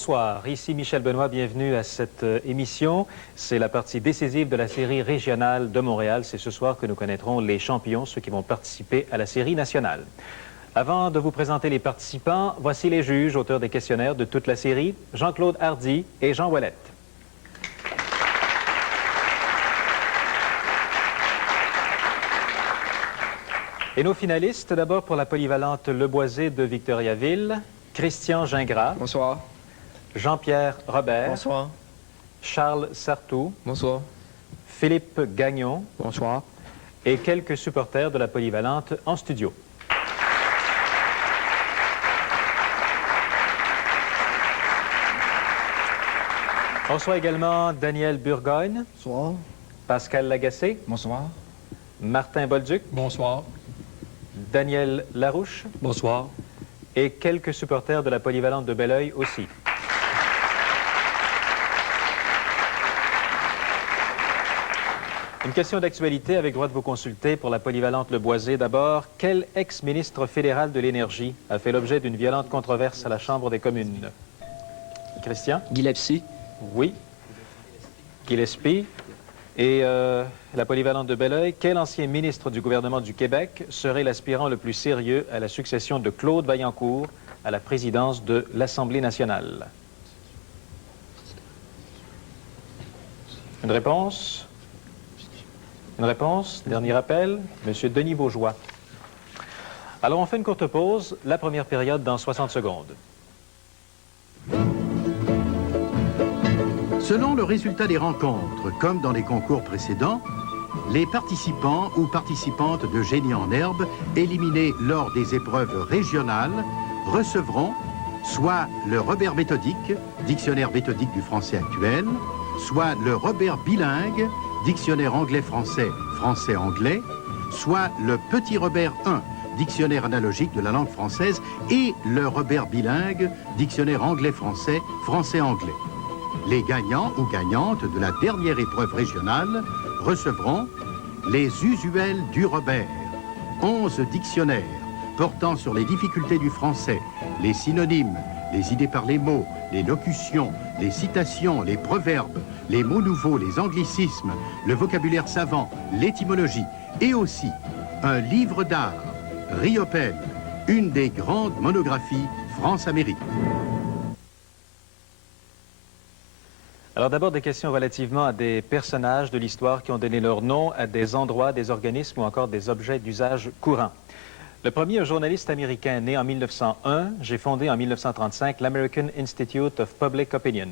Bonsoir, ici Michel Benoît, bienvenue à cette émission. C'est la partie décisive de la série régionale de Montréal. C'est ce soir que nous connaîtrons les champions, ceux qui vont participer à la série nationale. Avant de vous présenter les participants, voici les juges, auteurs des questionnaires de toute la série, Jean-Claude Hardy et Jean Ouellette. Et nos finalistes, d'abord pour la polyvalente Leboisé de Victoriaville, Christian Gingras. Bonsoir. Jean-Pierre Robert. Bonsoir. Charles Sartou. Bonsoir. Philippe Gagnon. Bonsoir. Et quelques supporters de la polyvalente en studio. On reçoit également Daniel Burgoyne. Bonsoir. Pascal Lagacé. Bonsoir. Martin Bolduc. Bonsoir. Daniel Larouche. Bonsoir. Et quelques supporters de la polyvalente de Belleuil aussi. Une question d'actualité avec droit de vous consulter pour la polyvalente Leboisé. D'abord, quel ex-ministre fédéral de l'Énergie a fait l'objet d'une violente controverse à la Chambre des communes? Christian? Gillespie. Oui. Gillespie. Et la polyvalente de Belleuil, quel ancien ministre du gouvernement du Québec serait l'aspirant le plus sérieux à la succession de Claude Vaillancourt à la présidence de l'Assemblée nationale? Une réponse? Une réponse? Dernier appel, M. Denis Beaujois. Alors, on fait une courte pause, la première période dans 60 secondes. Selon le résultat des rencontres, comme dans les concours précédents, les participants ou participantes de génie en herbe éliminés lors des épreuves régionales recevront soit le Robert méthodique, dictionnaire méthodique du français actuel, soit le Robert bilingue, dictionnaire anglais-français, français-anglais, soit le Petit Robert 1, dictionnaire analogique de la langue française, et le Robert bilingue, dictionnaire anglais-français, français-anglais. Les gagnants ou gagnantes de la dernière épreuve régionale recevront les usuels du Robert, 11 dictionnaires portant sur les difficultés du français, les synonymes, les idées par les mots, les locutions, les citations, les proverbes, les mots nouveaux, les anglicismes, le vocabulaire savant, l'étymologie, et aussi un livre d'art, Riopelle, une des grandes monographies France-Amérique. Alors d'abord, des questions relativement à des personnages de l'histoire qui ont donné leur nom à des endroits, des organismes ou encore des objets d'usage courant. Le premier, un journaliste américain né en 1901, j'ai fondé en 1935 l'American Institute of Public Opinion.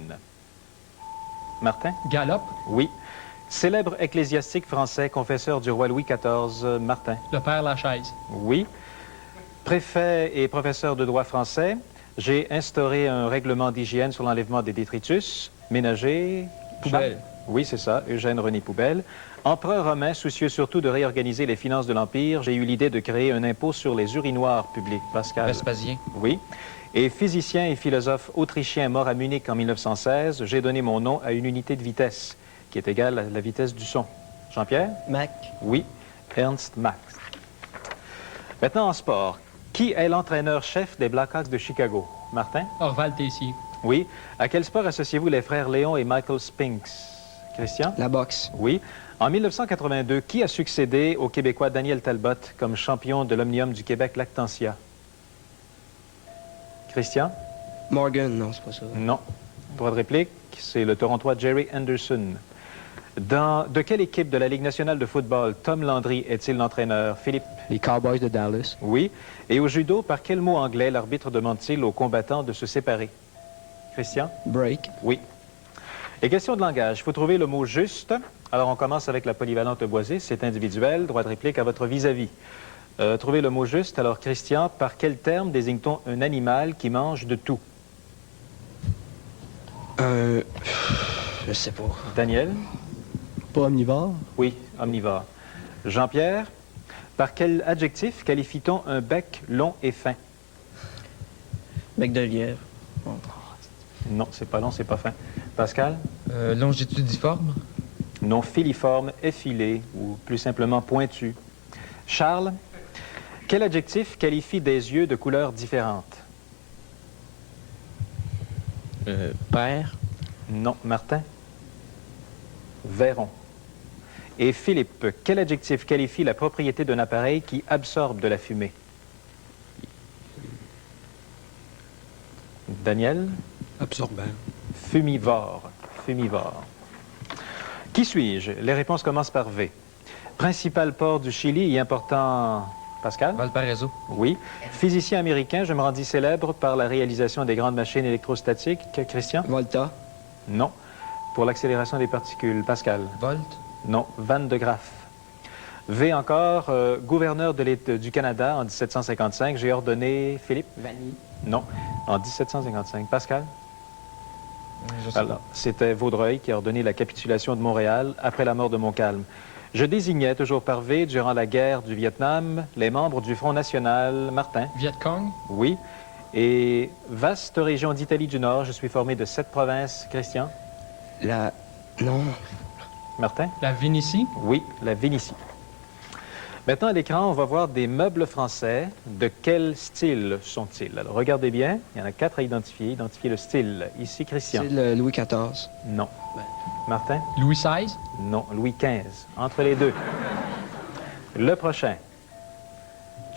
Martin? Gallup. Oui. Célèbre ecclésiastique français, confesseur du roi Louis XIV, Martin? Le Père Lachaise. Oui. Préfet et professeur de droit français, j'ai instauré un règlement d'hygiène sur l'enlèvement des détritus. Ménager? Poubelle. Oui, c'est ça, Eugène René Poubelle. Empereur romain, soucieux surtout de réorganiser les finances de l'Empire, j'ai eu l'idée de créer un impôt sur les urinoirs publics. Pascal? Vespasien. Oui. Et physicien et philosophe autrichien mort à Munich en 1916, j'ai donné mon nom à une unité de vitesse qui est égale à la vitesse du son. Jean-Pierre? Mach. Oui, Ernst Mach. Maintenant en sport, qui est l'entraîneur-chef des Blackhawks de Chicago? Martin? Orval Tessier. Oui. À quel sport associez-vous les frères Léon et Michael Spinks? Christian? La boxe. Oui. En 1982, qui a succédé au Québécois Daniel Talbot comme champion de l'Omnium du Québec Lactantia? Christian? Morgan, non, c'est pas ça. Non. Droit de réplique, c'est le Torontois Jerry Anderson. De quelle équipe de la Ligue nationale de football Tom Landry est-il l'entraîneur? Philippe? Les Cowboys de Dallas. Oui. Et au judo, par quel mot anglais l'arbitre demande-t-il aux combattants de se séparer? Christian? Break. Oui. Et question de langage, il faut trouver le mot juste. Alors, on commence avec la polyvalente Boisé, c'est individuel, droit de réplique à votre vis-à-vis. Trouvez le mot juste. Alors, Christian, par quel terme désigne-t-on un animal qui mange de tout? Je sais pas. Daniel? Pas omnivore? Oui, omnivore. Jean-Pierre, par quel adjectif qualifie-t-on un bec long et fin? Bec de lièvre. Non, c'est pas long, c'est pas fin. Pascal? Longitudiforme. Non, filiforme, effilé ou plus simplement pointu. Charles, quel adjectif qualifie des yeux de couleurs différentes? Père. Non. Martin? Verron. Et Philippe, quel adjectif qualifie la propriété d'un appareil qui absorbe de la fumée? Daniel? Absorbant. Fumivore. Fumivore. Qui suis-je? Les réponses commencent par V. Principal port du Chili et important... Pascal? Valparaiso. Oui. Physicien américain, je me rendis célèbre par la réalisation des grandes machines électrostatiques. Christian? Volta. Non. Pour l'accélération des particules. Pascal? Volt. Non. Van de Graaff. V encore, gouverneur de du Canada en 1755. J'ai ordonné... Philippe? Vanille. Non. En 1755. Pascal? Je sais Alors, c'était Vaudreuil qui a ordonné la capitulation de Montréal après la mort de Montcalm. Je désignais, toujours par V, durant la guerre du Vietnam, les membres du Front national. Martin? pas. Viet Cong. Oui. Et vaste région d'Italie du Nord, je suis formé de 7 provinces. Christian? La... Non. Martin? La Vénétie. Oui, la Vénétie. Maintenant, à l'écran, on va voir des meubles français. De quel style sont-ils? Alors, regardez bien. Il y en a 4 à identifier. Identifiez le style. Ici, Christian. C'est le Louis XIV. Non. Martin? Louis XVI. Non. Louis XV. Entre les deux. Le prochain.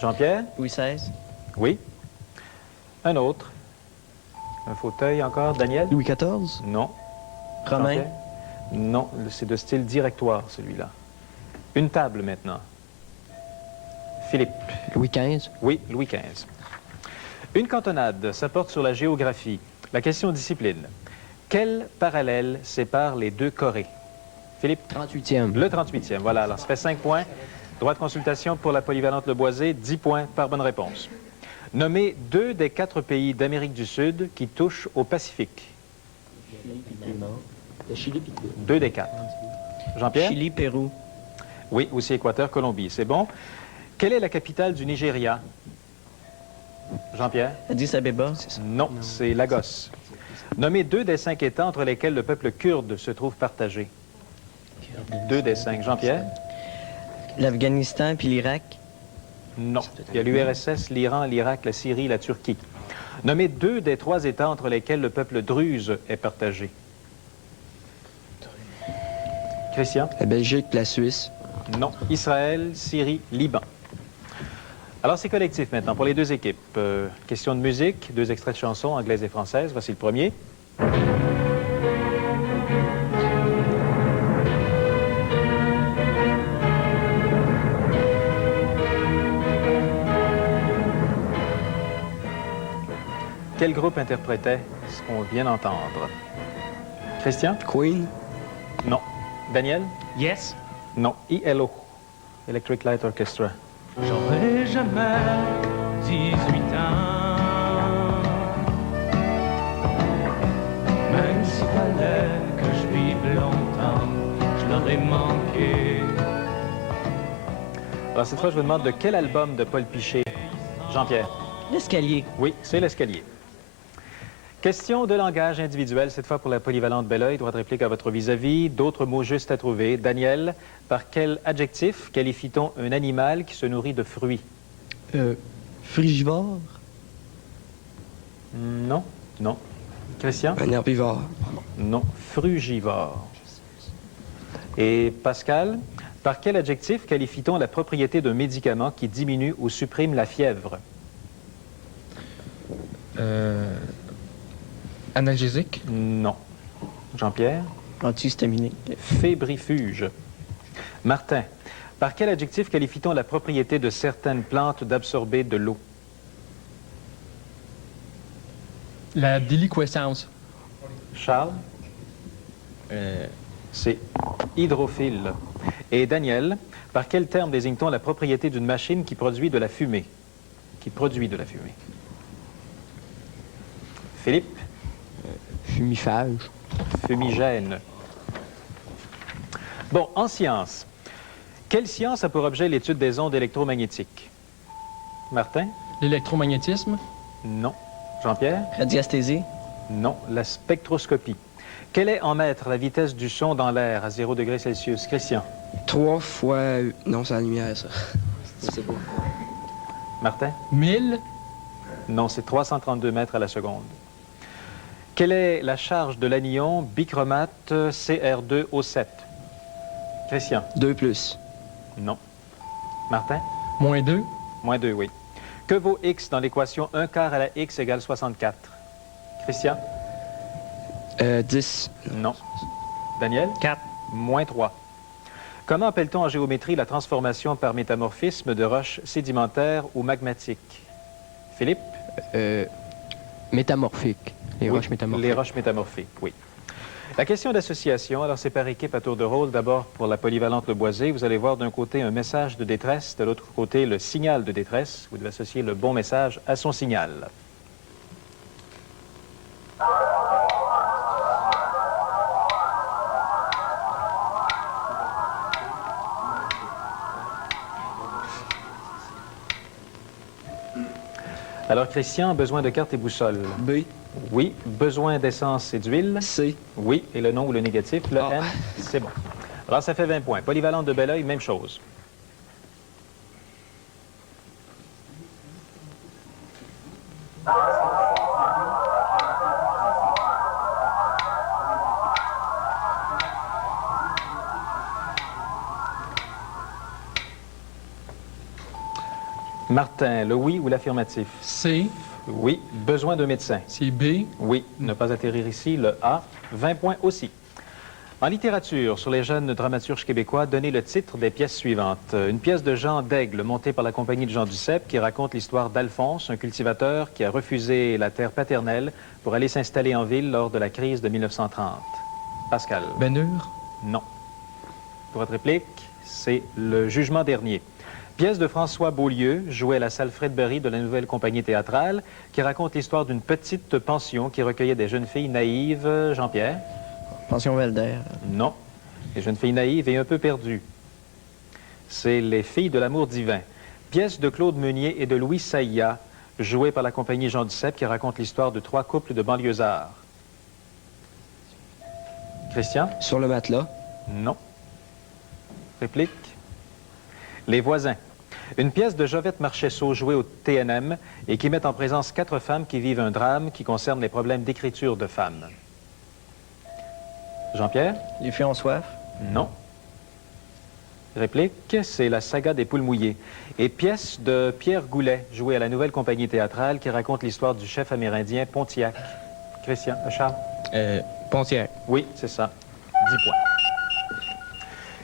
Jean-Pierre? Louis XVI. Oui. Un autre. Un fauteuil encore. Daniel? Louis XIV. Non. Romain. Jean-Pierre? Non. C'est de style directoire, celui-là. Une table, maintenant. Philippe? Louis XV. Oui, Louis XV. Une cantonade, ça porte sur la géographie. La question discipline. Quel parallèle sépare les deux Corées? Philippe? 38e. Le 38e, voilà. Alors, ça fait 5 points. Droit de consultation pour la polyvalente Le Boisé, 10 points par bonne réponse. Nommez 2 des 4 pays d'Amérique du Sud qui touchent au Pacifique. Le Chili. 2 des 4. Jean-Pierre? Chili, Pérou. Oui, aussi Équateur, Colombie. C'est bon. Quelle est la capitale du Nigeria? Jean-Pierre? Addis Abeba. Non, c'est Lagos. Nommez 2 des 5 États entre lesquels le peuple kurde se trouve partagé. 2 des 5. Jean-Pierre? L'Afghanistan puis l'Irak. Non. Il y a l'URSS, l'Iran, l'Irak, la Syrie, la Turquie. Nommez 2 des 3 États entre lesquels le peuple druze est partagé. Christian? La Belgique, la Suisse. Non. Israël, Syrie, Liban. Alors, c'est collectif maintenant pour les 2 équipes. Question de musique, 2 extraits de chansons anglaises et françaises. Voici le premier. Quel groupe interprétait ce qu'on vient d'entendre? Christian? Queen. Non. Daniel? Yes. Non. ELO. Electric Light Orchestra. J'aurais jamais 18 ans, même s'il fallait que je vive longtemps, je l'aurais manqué. Alors, cette fois, je vous demande de quel album de Paul Piché? Jean-Pierre? L'escalier. Oui, c'est l'escalier. Question de langage individuel, cette fois pour la polyvalente Belleuil. Droit de réplique à votre vis-à-vis. D'autres mots justes à trouver. Daniel, par quel adjectif qualifie-t-on un animal qui se nourrit de fruits? Frugivore. Non, non. Christian? Un herbivore. Non, frugivore. Et Pascal, par quel adjectif qualifie-t-on la propriété d'un médicament qui diminue ou supprime la fièvre? Analgésique. Non. Jean-Pierre? Antihistaminique. Fébrifuge. Martin, par quel adjectif qualifie-t-on la propriété de certaines plantes d'absorber de l'eau? La déliquescence. Charles? C'est hydrophile. Et Daniel, par quel terme désigne-t-on la propriété d'une machine qui produit de la fumée? Qui produit de la fumée. Philippe? Fumifage. Fumigène. Bon, en sciences, quelle science a pour objet l'étude des ondes électromagnétiques? Martin? L'électromagnétisme. Non. Jean-Pierre? Radiesthésie. Non. La spectroscopie. Quelle est en mètres la vitesse du son dans l'air à 0 degré Celsius? Christian? 3 fois... Non, c'est la lumière, ça. C'est beau. Martin? 1000. Non, c'est 332 mètres à la seconde. Quelle est la charge de l'anion bichromate Cr2O7? Christian? 2+. Non. Martin? -2. -2, oui. Que vaut x dans l'équation 1 quart à la x égale 64? Christian? 10. Non. Daniel? 4. -3. Comment appelle-t-on en géométrie la transformation par métamorphisme de roches sédimentaires ou magmatiques? Philippe? Métamorphique. Les Oui, roches métamorphiques. Les roches métamorphiques, oui. La question d'association, alors c'est par équipe à tour de rôle. D'abord, pour la polyvalente Le Boisé, vous allez voir d'un côté un message de détresse, de l'autre côté le signal de détresse. Vous devez associer le bon message à son signal. Alors, Christian, besoin de carte et boussole. B. Oui. Besoin d'essence et d'huile. C. Oui. Et le non ou le négatif, le Ah. N, c'est bon. Alors, ça fait 20 points. Polyvalente de Belleuil, même chose. Martin, le oui ou l'affirmatif? C. Oui. Besoin d'un médecin? C'est B. Oui. Ne pas atterrir ici, le A. 20 points aussi. En littérature, sur les jeunes dramaturges québécois, donnez le titre des pièces suivantes. Une pièce de Jean d'Aigle, montée par la compagnie de Jean Duceppe, qui raconte l'histoire d'Alphonse, un cultivateur qui a refusé la terre paternelle pour aller s'installer en ville lors de la crise de 1930. Pascal? Ben Hur. Non. Pour votre réplique, c'est Le Jugement dernier. Pièce de François Beaulieu, jouée à la salle Fredbery de la nouvelle compagnie théâtrale, qui raconte l'histoire d'une petite pension qui recueillait des jeunes filles naïves. Jean-Pierre? Pension Valder. Non. Des jeunes filles naïves et un peu perdues. C'est Les filles de l'amour divin. Pièce de Claude Meunier et de Louis Saillat, jouée par la compagnie Jean Duceppe, qui raconte l'histoire de 3 couples de banlieusards. Christian? Sur le matelas. Non. Réplique? Les voisins. Une pièce de Jovette Marcheseau jouée au TNM et qui met en présence 4 femmes qui vivent un drame qui concerne les problèmes d'écriture de femmes. Jean-Pierre? Les filles ont soif. Non. Réplique, c'est La saga des poules mouillées. Et pièce de Pierre Goulet, jouée à la nouvelle compagnie théâtrale, qui raconte l'histoire du chef amérindien Pontiac. Christian, Charles? Pontiac. Oui, c'est ça. 10 points.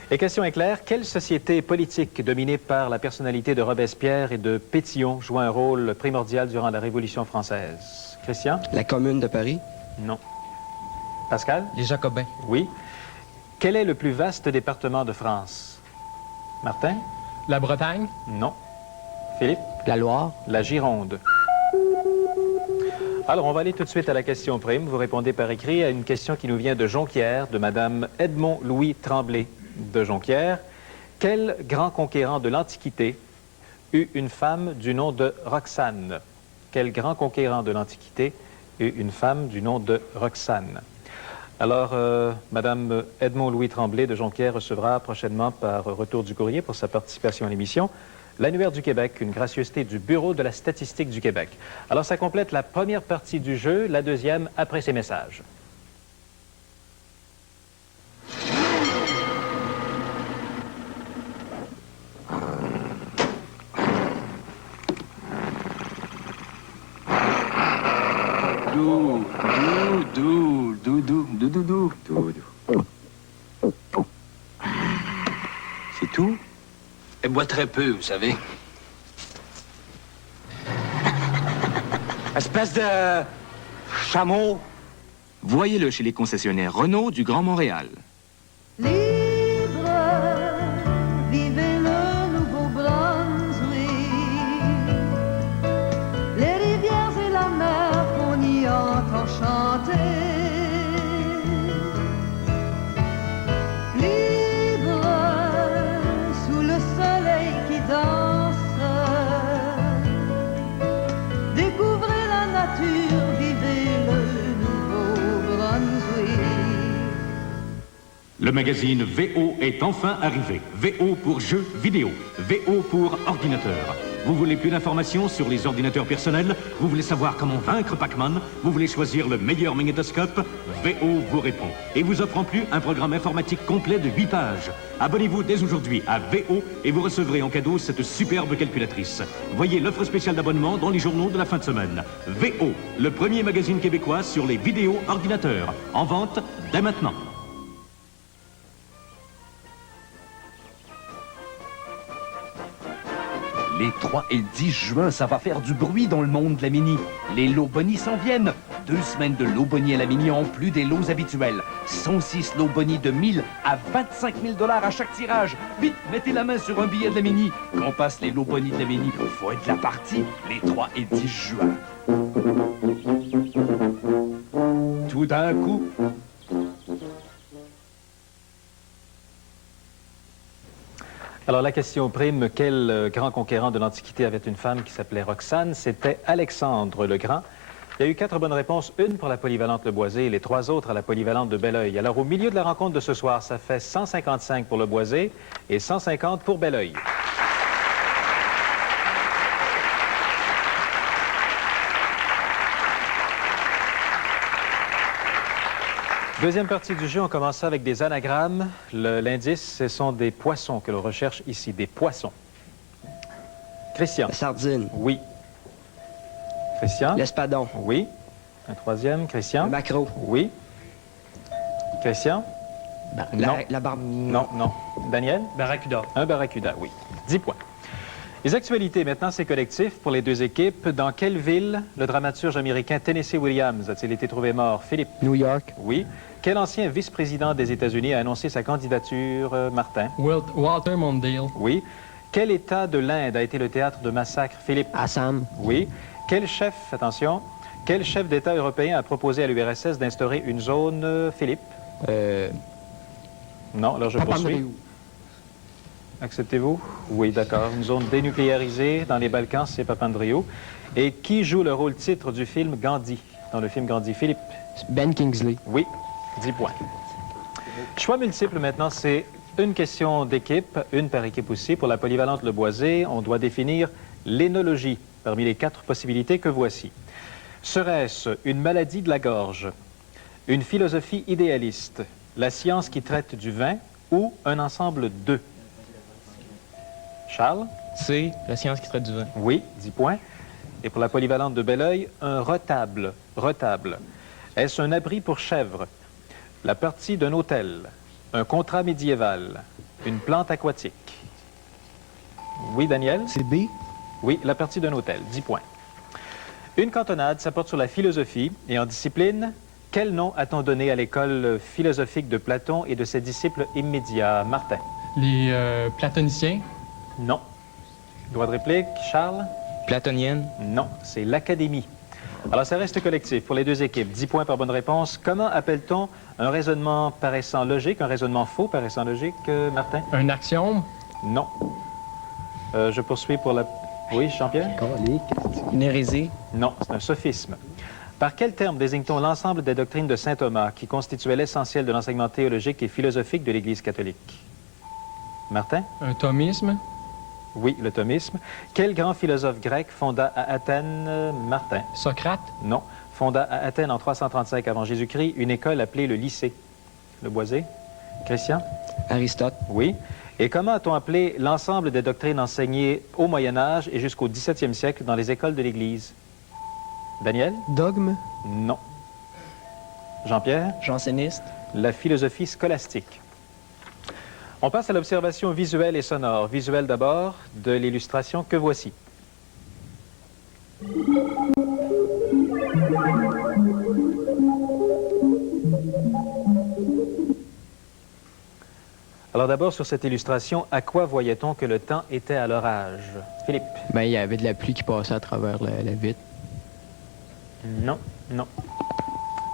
Et question est claire, quelle société politique dominée par la personnalité de Robespierre et de Pétillon joue un rôle primordial durant la Révolution française? Christian? La Commune de Paris. Non. Pascal? Les Jacobins. Oui. Quel est le plus vaste département de France? Martin? La Bretagne. Non. Philippe? La Loire. La Gironde. Alors, on va aller tout de suite à la question prime. Vous répondez par écrit à une question qui nous vient de Jonquière, de Mme Edmond-Louis Tremblay de Jonquière. Quel grand conquérant de l'Antiquité eut une femme du nom de Roxane? Quel grand conquérant de l'Antiquité eut une femme du nom de Roxane? Alors, Mme Edmond-Louis Tremblay de Jonquière recevra prochainement par retour du courrier pour sa participation à l'émission l'Annuaire du Québec, une gracieuseté du Bureau de la statistique du Québec. Alors, ça complète la première partie du jeu, la deuxième après ces messages. C'est tout? Elle boit très peu, vous savez. Espèce de chameau. Voyez-le chez les concessionnaires Renault du Grand Montréal. Libre, vivez le Nouveau-Brunswick. Les rivières et la mer qu'on y entend chanter. Libre, sous le soleil qui danse. Découvrez la nature, vivez le Nouveau-Brunswick. Le magazine VO est enfin arrivé. VO pour jeux vidéo, VO pour ordinateur. Vous voulez plus d'informations sur les ordinateurs personnels? Vous voulez savoir comment vaincre Pac-Man? Vous voulez choisir le meilleur magnétoscope? VO vous répond et vous offre en plus un programme informatique complet de 8 pages. Abonnez-vous dès aujourd'hui à VO et vous recevrez en cadeau cette superbe calculatrice. Voyez l'offre spéciale d'abonnement dans les journaux de la fin de semaine. VO, le premier magazine québécois sur les vidéos ordinateurs. En vente dès maintenant. Les 3 et 10 juin, ça va faire du bruit dans le monde de la Mini. Les lots bonnies s'en viennent. 2 semaines de lots bonnies à la Mini en plus des lots habituels. 106 lots bonnies de 1000 à 25 000 $ à chaque tirage. Vite, mettez la main sur un billet de la Mini. Quand on passe les lots bonnies de la Mini, faut être la partie les 3 et 10 juin. Tout d'un coup... Alors la question prime, quel grand conquérant de l'Antiquité avait une femme qui s'appelait Roxane? C'était Alexandre le Grand. Il y a eu 4 bonnes réponses, une pour la polyvalente Le Boisé et les 3 autres à la polyvalente de Belleuil. Alors au milieu de la rencontre de ce soir, ça fait 155 pour Le Boisé et 150 pour Belleuil. Deuxième partie du jeu, on commence avec des anagrammes. L'indice, ce sont des poissons que l'on recherche ici, des poissons. Christian. La sardine. Oui. Christian. L'espadon. Oui. Un troisième, Christian. Le maquereau. Oui. Christian. La barbe. Non, non. Daniel. Barracuda. Un barracuda, oui. 10 points. Les actualités, maintenant, c'est collectif pour les 2 équipes. Dans quelle ville le dramaturge américain Tennessee Williams a-t-il été trouvé mort? Philippe? New York. Oui. Quel ancien vice-président des États-Unis a annoncé sa candidature? Martin? Walter Mondale. Oui. Quel État de l'Inde a été le théâtre de massacres? Philippe? Assam. Oui. Quel chef, attention, quel chef d'État européen a proposé à l'URSS d'instaurer une zone? Philippe? Non, alors je poursuis. Papandreou. Acceptez-vous? Oui, d'accord. Une zone dénucléarisée dans les Balkans, c'est Papandreou. Et qui joue le rôle titre du film Gandhi? Dans le film Gandhi, Philippe? Ben Kingsley. Oui, 10 points. Choix multiple maintenant, c'est une question d'équipe, une par équipe aussi. Pour la polyvalente Le Boisé, on doit définir l'énologie parmi les 4 possibilités que voici. Serait-ce une maladie de la gorge, une philosophie idéaliste, la science qui traite du vin ou un ensemble d'eux? Charles? C'est la science qui traite du vin. Oui, 10 points. Et pour la polyvalente de Belleuil, un retable. Retable. Est-ce un abri pour chèvres? La partie d'un hôtel? Un contrat médiéval? Une plante aquatique? Oui, Daniel? C'est B. Oui, la partie d'un hôtel. 10 points. Une cantonade, ça porte sur la philosophie. Et en discipline, quel nom a-t-on donné à l'école philosophique de Platon et de ses disciples immédiats? Martin? Les platoniciens. Non. Droit de réplique, Charles? Platonienne. Non, c'est l'Académie. Alors, ça reste collectif pour les 2 équipes. 10 points par bonne réponse. Comment appelle-t-on un raisonnement paraissant logique, un raisonnement faux paraissant logique, Martin? Un axiome. Non. Je poursuis pour la... Oui, Jean-Pierre? Une hérésie. Non, c'est un sophisme. Par quel terme désigne-t-on l'ensemble des doctrines de saint Thomas qui constituaient l'essentiel de l'enseignement théologique et philosophique de l'Église catholique? Martin? Un thomisme. Oui, le thomisme. Quel grand philosophe grec fonda à Athènes, Martin? Socrate. Non. Fonda à Athènes en 335 avant Jésus-Christ une école appelée le lycée. Le Boisé? Christian? Aristote. Oui. Et comment a-t-on appelé l'ensemble des doctrines enseignées au Moyen Âge et jusqu'au 17e siècle dans les écoles de l'Église? Daniel? Dogme. Non. Jean-Pierre? Janséniste. La philosophie scolastique. On passe à l'observation visuelle et sonore. Visuelle d'abord, de l'illustration que voici. Alors d'abord, sur cette illustration, à quoi voyait-on que le temps était à l'orage? Philippe? Ben, il y avait de la pluie qui passait à travers la vitre. Non, non.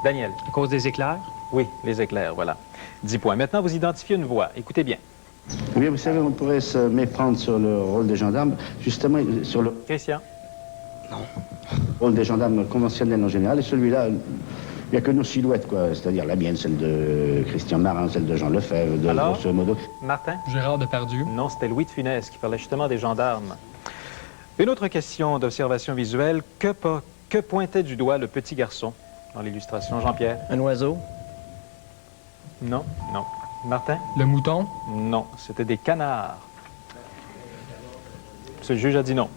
Daniel? À cause des éclairs. Oui, les éclairs, voilà. 10 points. Maintenant, vous identifiez une voix. Écoutez bien. Oui, vous savez, on pourrait se méprendre sur le rôle des gendarmes, justement sur le Christian? rôle des gendarmes conventionnels en général, et celui-là, il n'y a que nos silhouettes, quoi. C'est-à-dire la mienne, celle de Christian Marin, celle de Jean Lefebvre, grosso modo. Martin? Gérard Depardieu. Non, c'était Louis de Funès qui parlait justement des gendarmes. Une autre question d'observation visuelle. Que pointait du doigt le petit garçon dans l'illustration, Jean-Pierre? Un oiseau. Non, non. Martin? Le mouton. Non, c'était des canards. Monsieur le juge a dit non.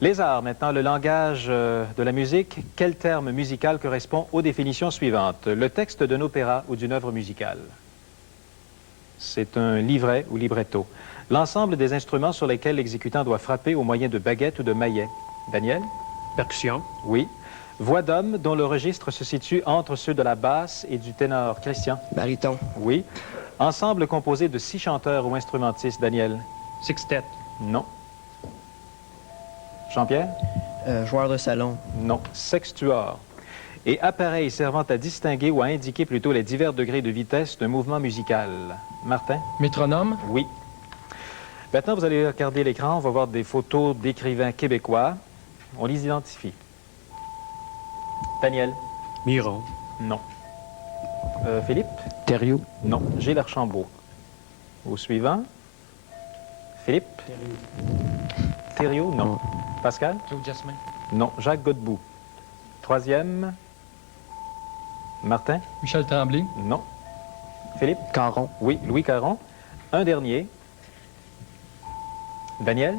Les arts, maintenant, le langage de la musique. Quel terme musical correspond aux définitions suivantes? Le texte d'un opéra ou d'une œuvre musicale. C'est un livret ou libretto. L'ensemble des instruments sur lesquels l'exécutant doit frapper au moyen de baguettes ou de maillets. Daniel? Percussion. Oui. Voix d'homme dont le registre se situe entre ceux de la basse et du ténor. Christian? Baryton. Oui. Ensemble composé de 6 chanteurs ou instrumentistes. Daniel? Sextet. Non. Jean-Pierre? Joueur de salon. Non. Sextuor. Et appareil servant à distinguer ou à indiquer plutôt les divers degrés de vitesse d'un mouvement musical. Martin? Métronome. Oui. Maintenant, vous allez regarder l'écran. On va voir des photos d'écrivains québécois. On les identifie. Daniel? Miron. Non. Philippe? Thériault. Non. Gilles Archambault. Au suivant? Philippe? Thériault? Non. Pascal? Claude Jasmin. Non. Jacques Godbout. Troisième? Martin? Michel Tremblay. Non. Philippe? Caron. Oui. Louis Caron. Un dernier. Daniel?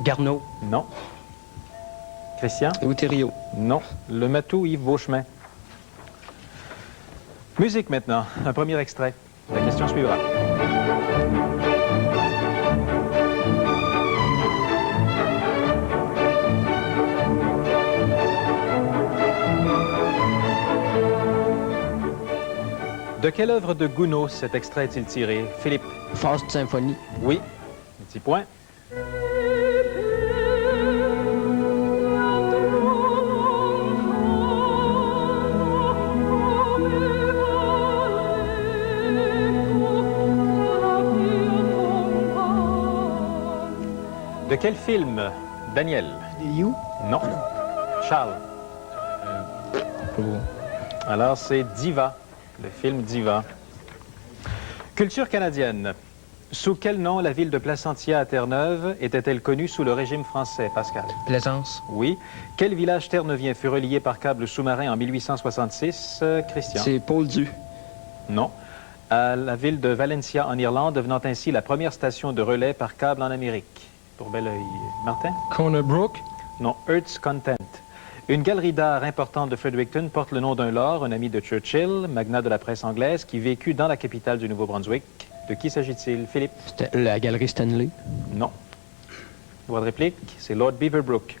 Garneau. Non. Christian? Louis Thériault. Non. Le matou Yves Beauchemin. Musique maintenant. Un premier extrait. La question suivra. De quelle œuvre de Gounod cet extrait est-il tiré? Philippe? Faust Symphonie. Oui. Petit point. De quel film? Daniel? You? Non. Charles? Alors, c'est Diva, le film Diva. Culture canadienne. Sous quel nom la ville de Placentia à Terre-Neuve était-elle connue sous le régime français, Pascal? Plaisance. Oui. Quel village terneuvien fut relié par câble sous-marin en 1866, Christian? C'est Paul-Du. Non. À la ville de Valencia en Irlande, devenant ainsi la première station de relais par câble en Amérique. Pour bel oeil. Martin? Corner Brook. Non, Earth's Content. Une galerie d'art importante de Fredericton porte le nom d'un lord, un ami de Churchill, magnat de la presse anglaise, qui vécut dans la capitale du Nouveau-Brunswick. De qui s'agit-il, Philippe? C'était la galerie Stanley. Non. Droit de réplique, c'est Lord Beaverbrook.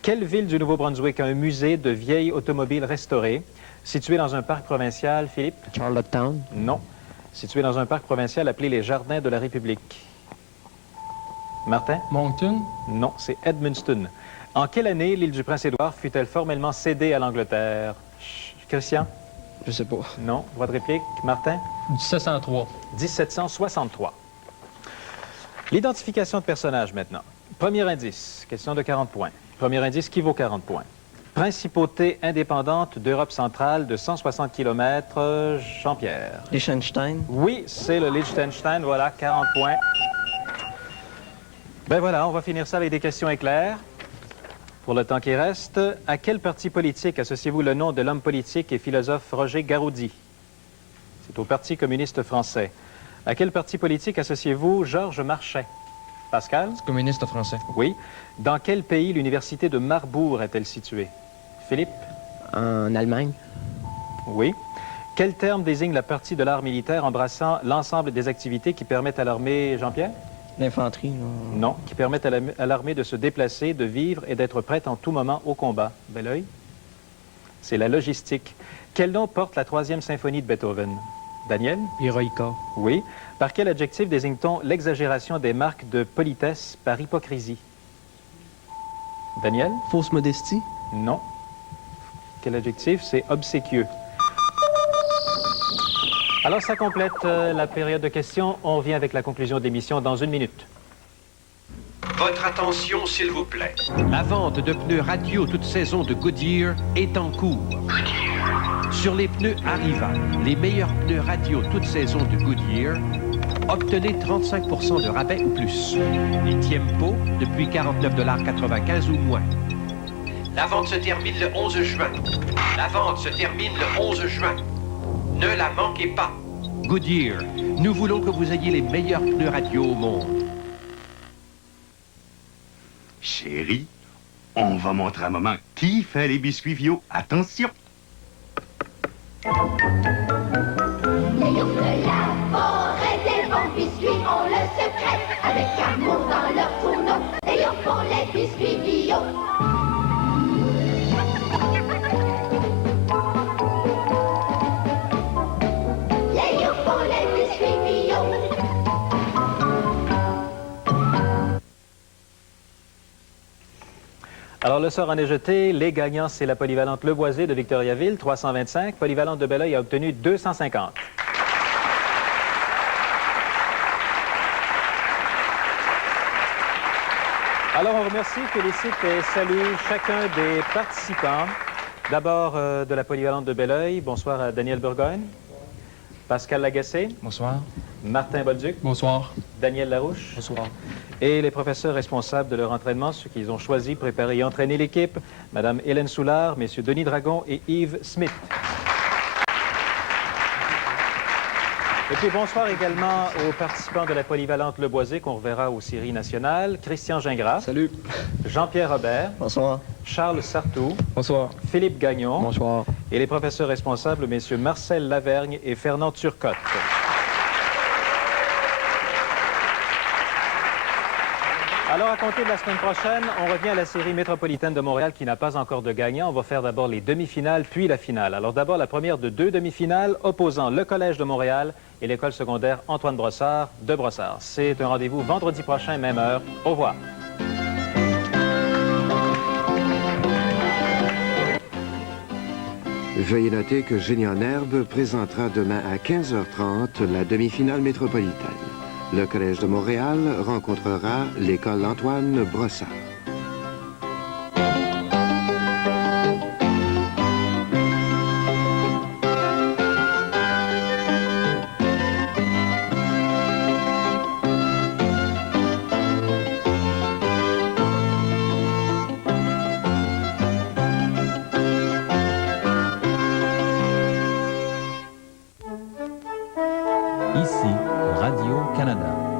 Quelle ville du Nouveau-Brunswick a un musée de vieilles automobiles restaurées, situé dans un parc provincial, Philippe? Charlottetown. Non. Situé dans un parc provincial appelé les Jardins de la République. Martin? Moncton. Non, c'est Edmundston. En quelle année l'île du Prince-Édouard fut-elle formellement cédée à l'Angleterre? Christian? Je sais pas. Non. Droit de réplique. Martin? 1703. 1763. L'identification de personnages maintenant. Premier indice, question de 40 points. Premier indice qui vaut 40 points. Principauté indépendante d'Europe centrale de 160 km, Jean-Pierre. Liechtenstein. Oui, c'est le Liechtenstein, voilà, 40 points. Ben voilà, on va finir ça avec des questions éclairs. Pour le temps qui reste, à quel parti politique associez-vous le nom de l'homme politique et philosophe Roger Garaudy? C'est au Parti communiste français. À quel parti politique associez-vous Georges Marchais? Pascal? Communiste français. Oui. Dans quel pays l'université de Marbourg est-elle située? Philippe? En Allemagne. Oui. Quel terme désigne la partie de l'art militaire embrassant l'ensemble des activités qui permettent à l'armée, Jean-Pierre? L'infanterie. Non, qui permettent à l'armée de se déplacer, de vivre et d'être prête en tout moment au combat. Bel oeil. C'est la logistique. Quel nom porte la 3e symphonie de Beethoven? Daniel? Héroïca. Oui. Par quel adjectif désigne-t-on l'exagération des marques de politesse par hypocrisie? Daniel? Fausse modestie. Non. Quel adjectif? C'est obséquieux. Alors, ça complète la période de questions. On revient avec la conclusion de l'émission dans 1 minute. Votre attention, s'il vous plaît. La vente de pneus radio toute saison de Goodyear est en cours. Sur les pneus Arriva, les meilleurs pneus radio toute saison de Goodyear, obtenez 35 de rabais ou plus. Les Tiempo, depuis 49,95 $ ou moins. La vente se termine le 11 juin. La vente se termine le 11 juin. Ne la manquez pas. Goodyear, nous voulons que vous ayez les meilleurs pneus radio au monde. Chérie, on va montrer à maman qui fait les biscuits Vio. Attention! Les youpes de la forêt, des bons biscuits ont le secret. Avec amour dans leur fourneau, les youpes font les biscuits Vio. Les youpes font les biscuits Vio. Alors, le sort en est jeté. Les gagnants, c'est la polyvalente Le Boisé de Victoriaville, 325. Polyvalente de Belleuil a obtenu 250. Alors, on remercie, félicite et salue chacun des participants. D'abord, de la polyvalente de Belleuil, bonsoir à Daniel Burgoyne, Pascal Lagacé. Bonsoir. Martin Bolduc. Bonsoir. Daniel Larouche. Bonsoir. Et les professeurs responsables de leur entraînement, ceux qui ont choisi, préparé et entraîné l'équipe, Mme Hélène Soulard, M. Denis Dragon et Yves Smith. Et puis bonsoir également aux participants de la polyvalente Le Boisé qu'on reverra aux séries nationales. Christian Gingras. Salut. Jean-Pierre Robert. Bonsoir. Charles Sartou. Bonsoir. Philippe Gagnon. Bonsoir. Et les professeurs responsables, messieurs Marcel Lavergne et Fernand Turcotte. Alors, à compter de la semaine prochaine, on revient à la série métropolitaine de Montréal qui n'a pas encore de gagnant. On va faire d'abord les demi-finales, puis la finale. Alors d'abord, la première de 2 demi-finales opposant le Collège de Montréal et l'école secondaire Antoine Brossard de Brossard. C'est un rendez-vous vendredi prochain, même heure. Au revoir. Veuillez noter que Génie en herbe présentera demain à 15h30 la demi-finale métropolitaine. Le Collège de Montréal rencontrera l'école Antoine Brossard. Ici, Radio-Canada.